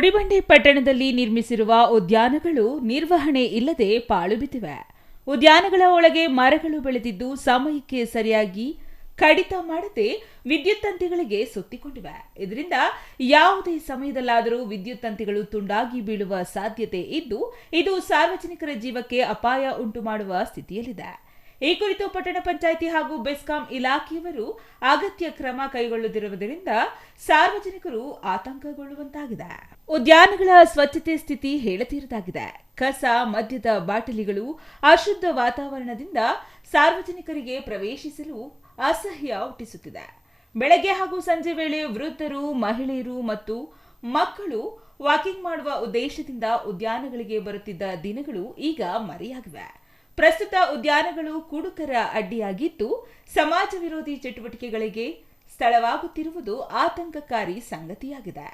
ಗುಡಿಬಂಡೆ ಪಟ್ಟಣದಲ್ಲಿ ನಿರ್ಮಿಸಿರುವ ಉದ್ಯಾನಗಳು ನಿರ್ವಹಣೆ ಇಲ್ಲದೆ ಪಾಳು ಬಿದ್ದಿವೆ. ಉದ್ಯಾನಗಳ ಒಳಗೆ ಮರಗಳು ಬೆಳೆದಿದ್ದು ಸಮಯಕ್ಕೆ ಸರಿಯಾಗಿ ಕಡಿತ ಮಾಡದೆ ವಿದ್ಯುತ್ ತಂತಿಗಳಿಗೆ ಸುತ್ತಿಕೊಂಡಿವೆ. ಇದರಿಂದ ಯಾವುದೇ ಸಮಯದಲ್ಲಾದರೂ ವಿದ್ಯುತ್ ತಂತಿಗಳು ತುಂಡಾಗಿ ಬೀಳುವ ಸಾಧ್ಯತೆ ಇದ್ದು, ಇದು ಸಾರ್ವಜನಿಕರ ಜೀವಕ್ಕೆ ಅಪಾಯ ಉಂಟು ಮಾಡುವ ಸ್ಥಿತಿಯಲ್ಲಿದೆ. ಈ ಕುರಿತು ಪಟ್ಟಣ ಪಂಚಾಯಿತಿ ಹಾಗೂ ಬೆಸ್ಕಾಂ ಇಲಾಖೆಯವರು ಅಗತ್ಯ ಕ್ರಮ ಕೈಗೊಳ್ಳದಿರುವುದರಿಂದ ಸಾರ್ವಜನಿಕರು ಆತಂಕಗೊಳ್ಳುವಂತಾಗಿದೆ. ಉದ್ಯಾನಗಳ ಸ್ವಚ್ಛತೆ ಸ್ಥಿತಿ ಹೇಳತೀರದಾಗಿದೆ. ಕಸ, ಮದ್ಯದ ಬಾಟಲಿಗಳು, ಅಶುದ್ಧ ವಾತಾವರಣದಿಂದ ಸಾರ್ವಜನಿಕರಿಗೆ ಪ್ರವೇಶಿಸಲು ಅಸಹ್ಯ ಹುಟ್ಟಿಸುತ್ತಿದೆ. ಬೆಳಗ್ಗೆ ಹಾಗೂ ಸಂಜೆ ವೇಳೆ ವೃದ್ಧರು, ಮಹಿಳೆಯರು ಮತ್ತು ಮಕ್ಕಳು ವಾಕಿಂಗ್ ಮಾಡುವ ಉದ್ದೇಶದಿಂದ ಉದ್ಯಾನಗಳಿಗೆ ಬರುತ್ತಿದ್ದ ದಿನಗಳು ಈಗ ಮರೆಯಾಗಿವೆ. ಪ್ರಸ್ತುತ ಉದ್ಯಾನಗಳು ಕುಡುಕರ ಅಡ್ಡಿಯಾಗಿದ್ದು, ಸಮಾಜ ವಿರೋಧಿ ಚಟುವಟಿಕೆಗಳಿಗೆ ಸ್ಥಳವಾಗುತ್ತಿರುವುದು ಆತಂಕಕಾರಿ ಸಂಗತಿಯಾಗಿದೆ.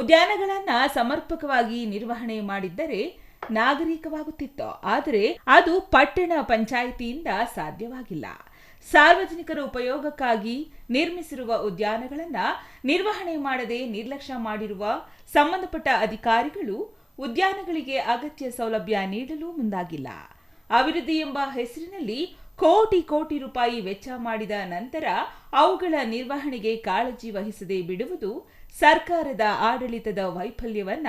ಉದ್ಯಾನಗಳನ್ನ ಸಮರ್ಪಕವಾಗಿ ನಿರ್ವಹಣೆ ಮಾಡಿದ್ದರೆ ನಾಗರಿಕವಾಗುತ್ತಿತ್ತು. ಆದರೆ ಅದು ಪಟ್ಟಣ ಪಂಚಾಯಿತಿಯಿಂದ ಸಾಧ್ಯವಾಗಿಲ್ಲ. ಸಾರ್ವಜನಿಕರ ಉಪಯೋಗಕ್ಕಾಗಿ ನಿರ್ಮಿಸಿರುವ ಉದ್ಯಾನಗಳನ್ನ ನಿರ್ವಹಣೆ ಮಾಡದೆ ನಿರ್ಲಕ್ಷ್ಯ ಮಾಡಿರುವ ಸಂಬಂಧಪಟ್ಟ ಅಧಿಕಾರಿಗಳು ಉದ್ಯಾನಗಳಿಗೆ ಅಗತ್ಯ ಸೌಲಭ್ಯ ನೀಡಲು ಮುಂದಾಗಿಲ್ಲ. ಅಭಿವೃದ್ಧಿ ಎಂಬ ಹೆಸರಿನಲ್ಲಿ ಕೋಟಿ ಕೋಟಿ ರೂಪಾಯಿ ವೆಚ್ಚ ಮಾಡಿದ ನಂತರ ಅವುಗಳ ನಿರ್ವಹಣೆಗೆ ಕಾಳಜಿ ವಹಿಸದೆ ಬಿಡುವುದು ಸರ್ಕಾರದ ಆಡಳಿತದ ವೈಫಲ್ಯವನ್ನ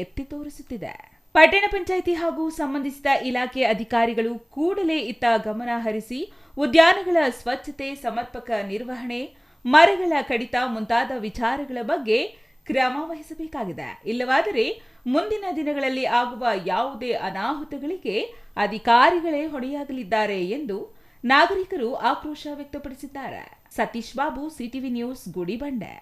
ಎತ್ತಿ ತೋರಿಸುತ್ತಿದೆ. ಪಟ್ಟಣ ಪಂಚಾಯಿತಿ ಹಾಗೂ ಸಂಬಂಧಿಸಿದ ಇಲಾಖೆ ಅಧಿಕಾರಿಗಳು ಕೂಡಲೇ ಇತ್ತ ಗಮನ ಹರಿಸಿ ಉದ್ಯಾನಗಳ ಸ್ವಚ್ಛತೆ, ಸಮರ್ಪಕ ನಿರ್ವಹಣೆ, ಮರಗಳ ಕಡಿತ ಮುಂತಾದ ವಿಚಾರಗಳ ಬಗ್ಗೆ ಕ್ರಮ ವಹಿಸಬೇಕಾಗಿದೆ. ಇಲ್ಲವಾದರೆ ಮುಂದಿನ ದಿನಗಳಲ್ಲಿ ಆಗುವ ಯಾವುದೇ ಅನಾಹುತಗಳಿಗೆ ಅಧಿಕಾರಿಗಳೇ ಹೊಣೆಯಾಗಲಿದ್ದಾರೆ ಎಂದು ನಾಗರಿಕರು ಆಕ್ರೋಶ ವ್ಯಕ್ತಪಡಿಸಿದ್ದಾರೆ. Satish Babu, CTV news, Gudibande.